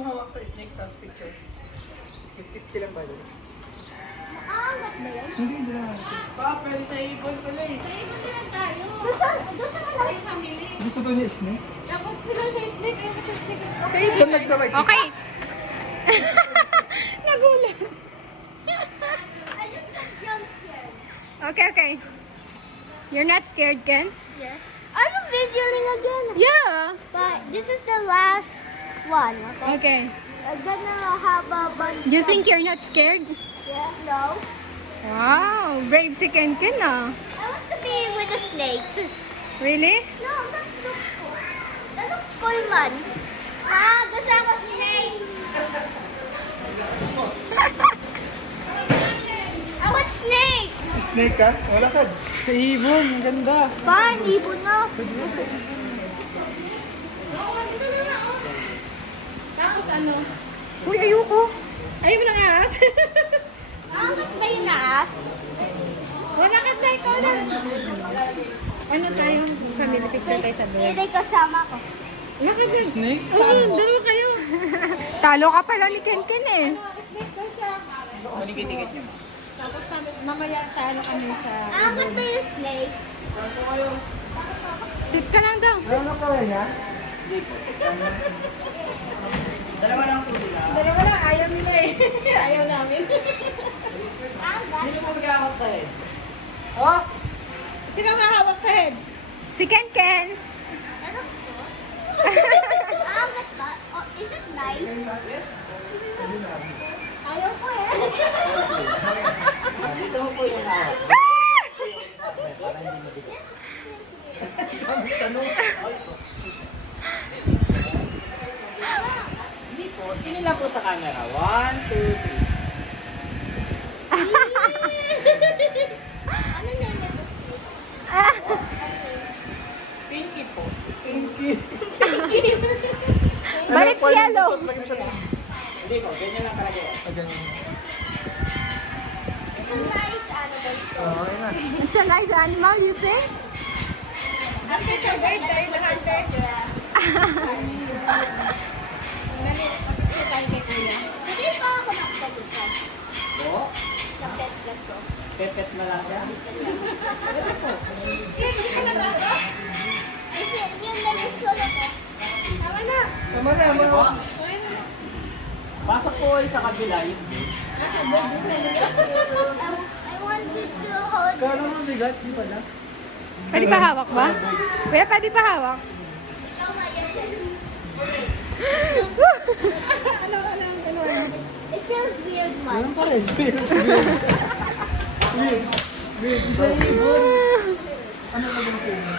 mong hawak sa snake, tapos picture. 50 lang ba yun? Aangat ba yan? Hindi lang. Pa, pero sa ibon pala eh. Sa ibon sila tayo. Gusto mo lang. Ay, family. Gusto ba niya snake? Tapos sila sa snake, ayaw ko sa snake. Sa Saan nagkabay? Okay. Nagulat. I just got jump scared. Okay, okay. You're not scared, Ken? Yes. Are you videoing again? Yeah. But this is the last one, okay? Okay. I'm gonna have a bunch Do you of... think you're not scared? Yeah, no. Wow, brave si Ken ah. I want to be with the snakes. Really? No, that looks cool. That looks cool, man. Ah, gusto ako snakes. I want snakes. Snake ka? Wala ka. Sa ibon, ang ganda. Fine, ibon na. Tapos ano? Uy, ayoko. Ayaw mo ng ahas? Angat ba yung naas? Wala ka na ikaw na. Ano tayo? Family picture tayo sa bed. Hindi kasama ko. Lakad na. Snake? Oo, dalawa kayo. Talo ka pala ni Ken eh. Ano, snake daw siya. Manikit-ikit niya. Tapos sabi, mamaya sa ano kami sa... Angat ba yung snakes? Sit ka lang daw. Ano ka niya? Dalawa lang po sila. Dalawa lang, ayaw nila eh. Ayaw namin. Angat. Sino po mag-aakot sa head? Oh! Sino mahawak sa head? Si Ken. That looks cool. Angat ba? Oh, is it nice? Ayaw ko eh. Dito mo po yung hawak. Hindi po. Tingin lang po sa camera. 1, 2, 3. Ano name nito snake? Pinky po. Pinky. But it's yellow. Hindi po. Ganyan lang talaga yan. It's a nice animal. Oo, ayun na. It's a nice animal, you think? After sa bird, tayo lahat sa Pwede pa ako magpalitan. Po. Lapet lang to. Pepet na lang yan. Ay, yun na gusto na ko. Tama na. Tama na, Ano po? ma. Pasok po kayo sa kabila. Hindi. I wanted to hold. Kano mo bigat? Di pala. Pwede pa hawak ba? Kuya, pwede pa hawak? Tama yan. Ano? It feels weird, man. Ganun pa rin. Weird. Weird. Isa ibon. Ano ba yung sa inyo?